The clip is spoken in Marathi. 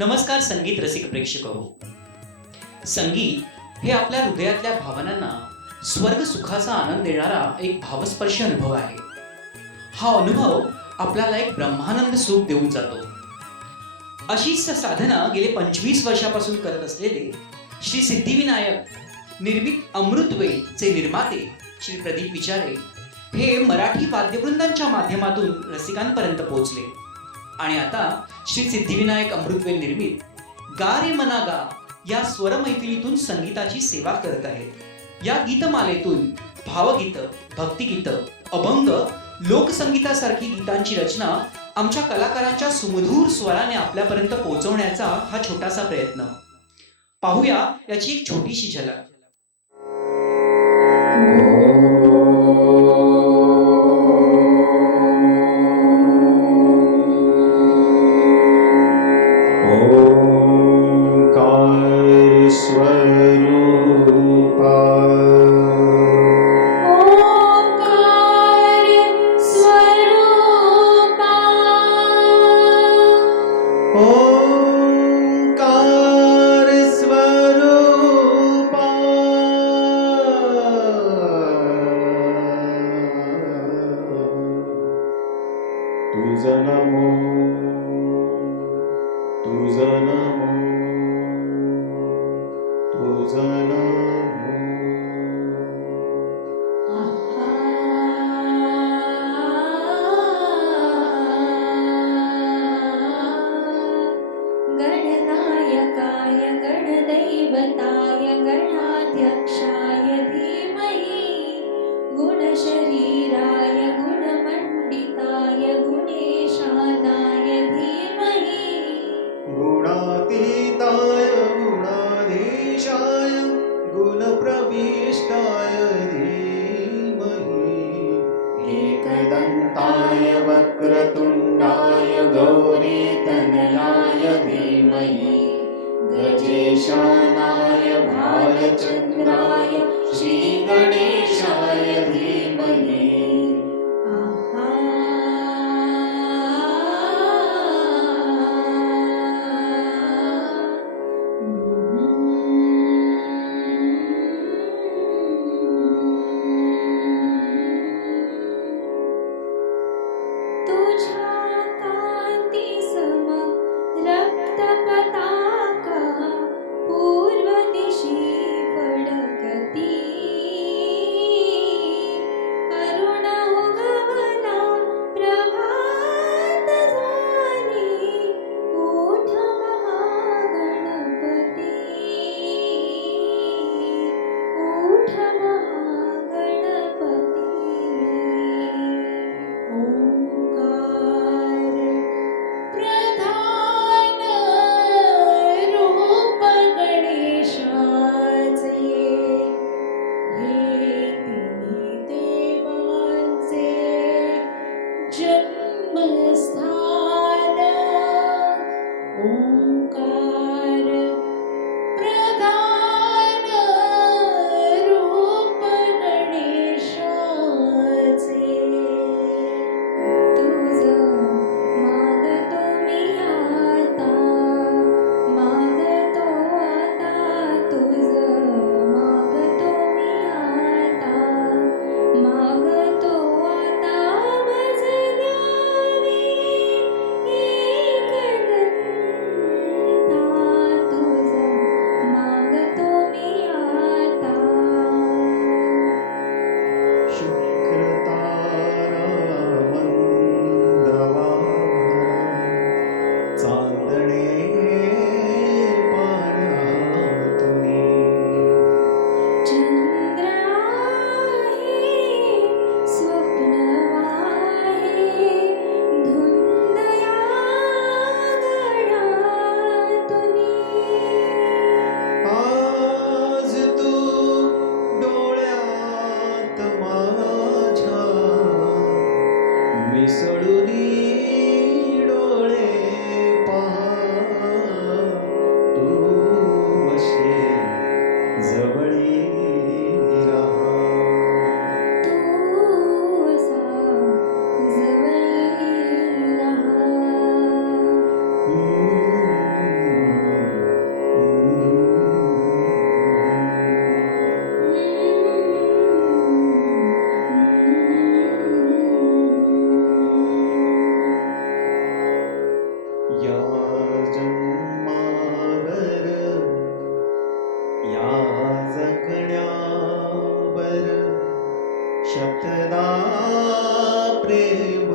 नमस्कार संगीत रसिक प्रेक्षक हो. संगीत हे आपल्या हृदयातल्या भावनांना स्वर्ग सुखाचा आनंद देणारा एक भावस्पर्शी अनुभव आहे. हा अनुभव आपल्याला एक ब्रह्मानंद सुख देऊन जातो. अशीच साधना गेले 25 वर्षापासून करत असलेले श्री सिद्धिविनायक निर्मित अमृतवेलचे निर्माते श्री प्रदीप विचारे हे मराठी वाद्यवृंदांच्या माध्यमातून रसिकांपर्यंत पोहोचले आणि आता श्री सिद्धिविनायक अमृतवेल निर्मित गा रे मना गा या स्वर मैफिलीतून संगीताची सेवा करत आहेत. या गीतमालेतून भावगीत, भक्तिगीत, अभंग, लोकसंगीतासारखी गीतांची रचना आमच्या कलाकारांच्या सुमधूर स्वराने आपल्यापर्यंत पोहोचवण्याचा हा छोटासा प्रयत्न. पाहूया याची एक छोटीशी झलक. तुझा नमो तुझा नमो तुझा नमो. गणनायकाय गणदैवताय गणाध्यक्षाय धीमहि गुणशरीराय गुणमण्डिताय गुणेशानाय धीमहि गुणातीताय गुणाधीशाय गुणप्रविष्टाय धीमहि. एकदन्ताय वक्रतुण्डाय गौरीतनयाय धीमहि गजेशानाय भालचन्द्राय श्रीगणेशाय धीमहि. तुझ्या कांती सम रक्तपताका पूर्व दिशी फडकती शतदा प्रेम